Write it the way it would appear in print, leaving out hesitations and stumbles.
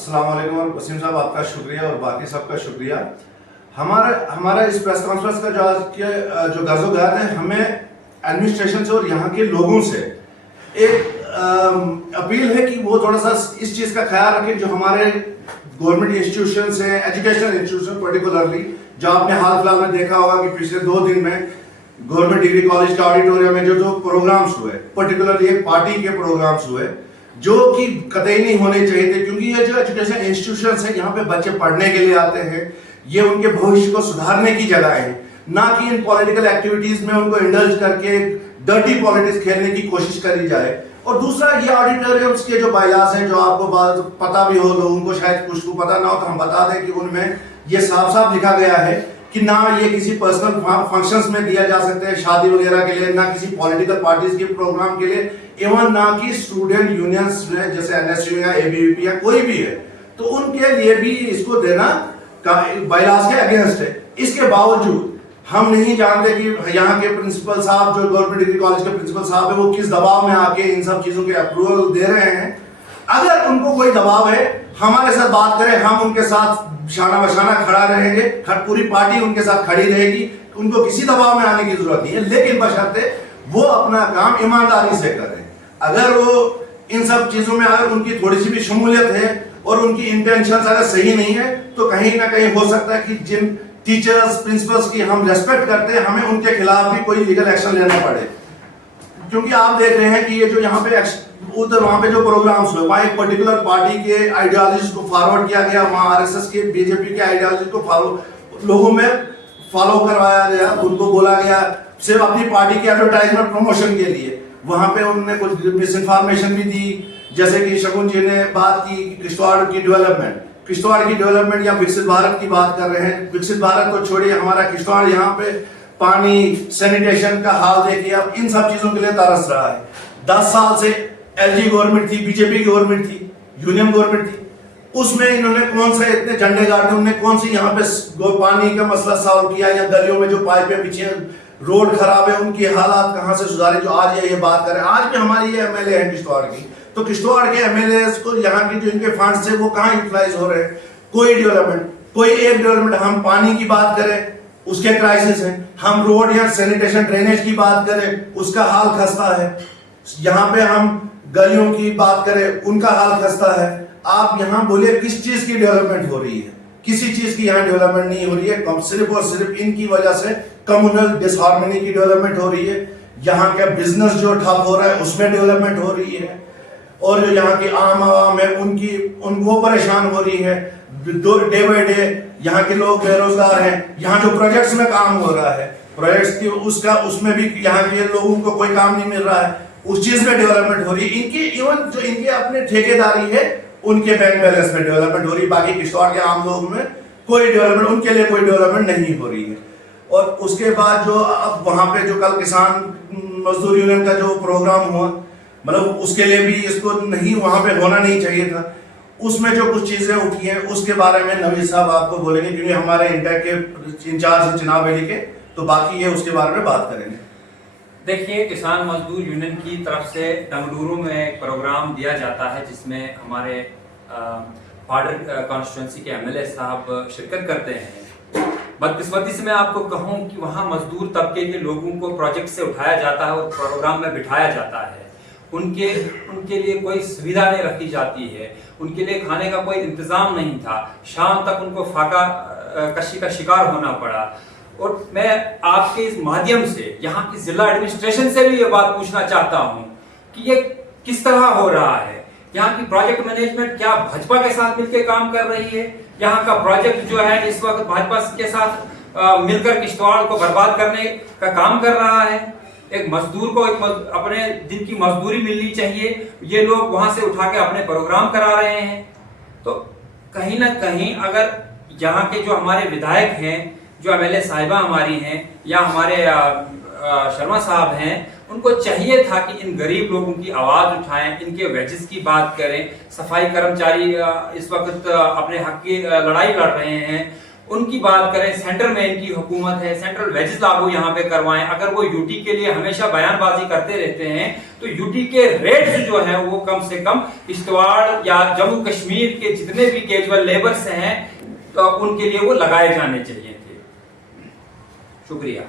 अस्सलाम वालेकुम और वसीम साहब आपका शुक्रिया और बाकी सबका शुक्रिया। हमारा इस प्रेस कॉन्फ्रेंस का जो आज के जो गर्ज़ो-गयात है, हमें एडमिनिस्ट्रेशन से और यहाँ के लोगों से एक अपील है कि वो थोड़ा सा इस चीज़ का ख्याल रखें जो हमारे गवर्नमेंट इंस्टीट्यूशंस हैं, एजुकेशनल इंस्टीट्यूशन पर्टिकुलरली, जो आपने हाल फिलहाल में देखा होगा कि पिछले 2 दिन में गवर्नमेंट डिग्री कॉलेज के ऑडिटोरियम में जो प्रोग्राम्स हुए, पर्टिकुलरली एक पार्टी के प्रोग्राम्स हुए जो कि कतई नहीं होने चाहिए थे, क्योंकि ये जो एजुकेशन इंस्टीट्यूशंस है यहाँ पे बच्चे पढ़ने के लिए आते हैं, ये उनके भविष्य को सुधारने की जगह है, ना कि इन पॉलिटिकल एक्टिविटीज में उनको इंडल्ज करके डर्टी पॉलिटिक्स खेलने की कोशिश करी जाए। और दूसरा, ये ऑडिटोरियम्स के जो बायलास हैं, जो आपको पता भी हो, लोगों को शायद कुछ को पता ना हो, तो हम बता दें कि उनमें ये साफ साफ लिखा गया है कि ना ये किसी पर्सनल फंक्शंस में दिया जा सकते हैं शादी वगैरह के लिए, ना किसी पॉलिटिकल पार्टीज के प्रोग्राम के लिए, एवं ना कि स्टूडेंट यूनियंस में जैसे एनएसयू या एबीवीपी या कोई भी है, तो उनके लिए भी इसको देना बायलास के अगेंस्ट है। इसके बावजूद हम नहीं जानते कि यहाँ के प्रिंसिपल साहब, जो गवर्नमेंट डिग्री कॉलेज के प्रिंसिपल साहब है, वो किस दबाव में आके इन सब चीजों के अप्रूवल दे रहे हैं। अगर उनको कोई दबाव है, हमारे साथ बात करें, हम उनके साथ शाना बशाना खड़ा रहेंगे, पूरी पार्टी उनके साथ खड़ी रहेगी, उनको किसी दबाव में आने की जरूरत नहीं है, लेकिन बशर्ते वो अपना काम ईमानदारी से करें। अगर वो इन सब चीजों में अगर उनकी थोड़ी सी भी शमूलियत है और उनकी इंटेंशन अगर सही नहीं है, तो कहीं ना कहीं हो सकता है कि जिन टीचर्स प्रिंसिपल्स की हम रेस्पेक्ट करते हैं, हमें उनके खिलाफ भी कोई लीगल एक्शन लेना पड़े। क्योंकि आप देख रहे हैं कि ये जो यहाँ पे उधर वहां पे जो प्रोग्राम्स हुए, वहां एक पर्टिकुलर पार्टी के आइडियोलॉजी को फॉरवर्ड किया गया, वहां आरएसएस के, बीजेपी के आइडियोलॉजी को लोगों में फॉलो करवाया गया, उनको बोला गया सिर्फ अपनी पार्टी के एडवर्टाइजमेंट प्रमोशन के लिए। वहां पे उन्होंने कुछ मिस इन्फॉर्मेशन भी दी, जैसे कि शगुन जी ने बात की किश्तवाड़ की डेवलपमेंट या विकसित भारत की बात कर रहे हैं। विकसित भारत को छोड़िए, हमारा किश्तवाड़ यहाँ पे पानी, सैनिटेशन का हाल देखिए, अब इन सब चीजों के लिए तरस रहा है। 10 साल से एलजी गवर्नमेंट थी, बीजेपी गवर्नमेंट थी, यूनियन गवर्नमेंट थी, उसमें इन्होंने कौन से इतने झंडे गाड़े, उन्होंने कौन सी यहाँ पे पानी का मसला सॉल्व किया, या गलियों में जो पाइपें बिछी हैं, रोड खराब है, उनकी हालात कहां से सुधारे, जो आज ये बात करें। आज भी हमारी ये एमएलए है किश्तवाड़ की, तो किश्तवाड़ के एमएलए को यहाँ की जो इनके फंड्स है वो कहाँ यूटिलाइज हो रहे हैं? कोई डेवलपमेंट, कोई एक डेवलपमेंट। हम पानी की बात करें, उसके क्राइसिस है, हम रोड या सैनिटेशन ड्रेनेज की बात करें, उसका हाल खस्ता है, यहाँ पे हम गलियों की बात करें, उनका हाल खस्ता है। आप यहाँ बोलिए किस चीज की डेवलपमेंट हो रही है? किसी चीज की यहाँ डेवलपमेंट नहीं हो रही है, सिर्फ और सिर्फ इनकी वजह से कम्युनल डिसहार्मनी की डेवलपमेंट हो रही है। यहाँ का बिजनेस जो ठप हो रहा है उसमें डेवलपमेंट हो रही है, और जो यहाँ की आम आवाम है उनको परेशान हो रही है। डे बाय डे यहाँ के लोग बेरोजगार हैं। यहाँ जो प्रोजेक्ट्स में काम हो रहा है, प्रोजेक्ट्स की उसमें भी यहाँ के लोगों को कोई काम नहीं मिल रहा है, उस चीज में डेवलपमेंट हो रही है। इनकी इवन जो इनके अपने ठेकेदारी है, उनके बैंक बैलेंस में डेवलपमेंट हो रही है। बाकी किश्तवाड़ के आम लोगों में कोई डेवलपमेंट, उनके लिए कोई डेवलपमेंट नहीं हो रही है। और उसके बाद जो अब वहां पे जो कल किसान मजदूर यूनियन का जो प्रोग्राम हुआ, मतलब उसके लिए भी इसको नहीं, वहां पे होना नहीं चाहिए था। उसमें जो कुछ चीजें उठी हैं उसके बारे में नवीद साहब आपको बोलेंगे, क्योंकि हमारे इंटेक के इंचार्ज हैं चिनाब वैली के, तो बाकी ये उसके बारे में बात करेंगे। देखिए, किसान मजदूर यूनियन की तरफ से डंगडूरू में एक प्रोग्राम दिया जाता है जिसमें हमारे बॉर्डर कॉन्स्टिट्यूंसी के एमएलए साहब शिरकत करते हैं। बदकिस्मती से मैं आपको कहूं कि वहां मजदूर तबके के लोगों को प्रोजेक्ट से उठाया जाता है और प्रोग्राम में बिठाया जाता है। उनके लिए कोई सुविधा नहीं रखी जाती है, उनके लिए खाने का कोई इंतजाम नहीं था, शाम तक उनको फाका कशी का शिकार होना पड़ा। और मैं आपके इस माध्यम से यहाँ की जिला एडमिनिस्ट्रेशन से भी ये बात पूछना चाहता हूँ कि ये किस तरह हो रहा है? यहाँ की प्रोजेक्ट मैनेजमेंट क्या भाजपा के साथ मिलकर काम कर रही है? यहाँ का प्रोजेक्ट जो है इस वक्त भाजपा के साथ मिलकर किश्तवाड़ को बर्बाद करने का काम कर रहा है। एक मजदूर को अपने दिन की मजदूरी मिलनी चाहिए, ये लोग वहां से उठा के अपने प्रोग्राम करा रहे हैं। तो कहीं ना कहीं अगर यहाँ के जो हमारे विधायक हैं, जो एमएलए साहिबा हमारी हैं, या हमारे शर्मा साहब हैं, उनको चाहिए था कि इन गरीब लोगों की आवाज उठाएं, इनके वेजेस की बात करें। सफाई कर्मचारी इस वक्त अपने हक की लड़ाई लड़ रहे हैं उनकी बात करें, सेंटर में इनकी हुकूमत है, सेंट्रल वेजेस लागू यहाँ पे करवाएं। अगर वो यूटी के लिए हमेशा बयानबाजी करते रहते हैं तो यूटी के रेट्स जो है वो कम से कम किश्तवाड़ या जम्मू कश्मीर के जितने भी कैजुअल लेबर्स हैं तो उनके लिए वो लगाए जाने चाहिए थे। शुक्रिया।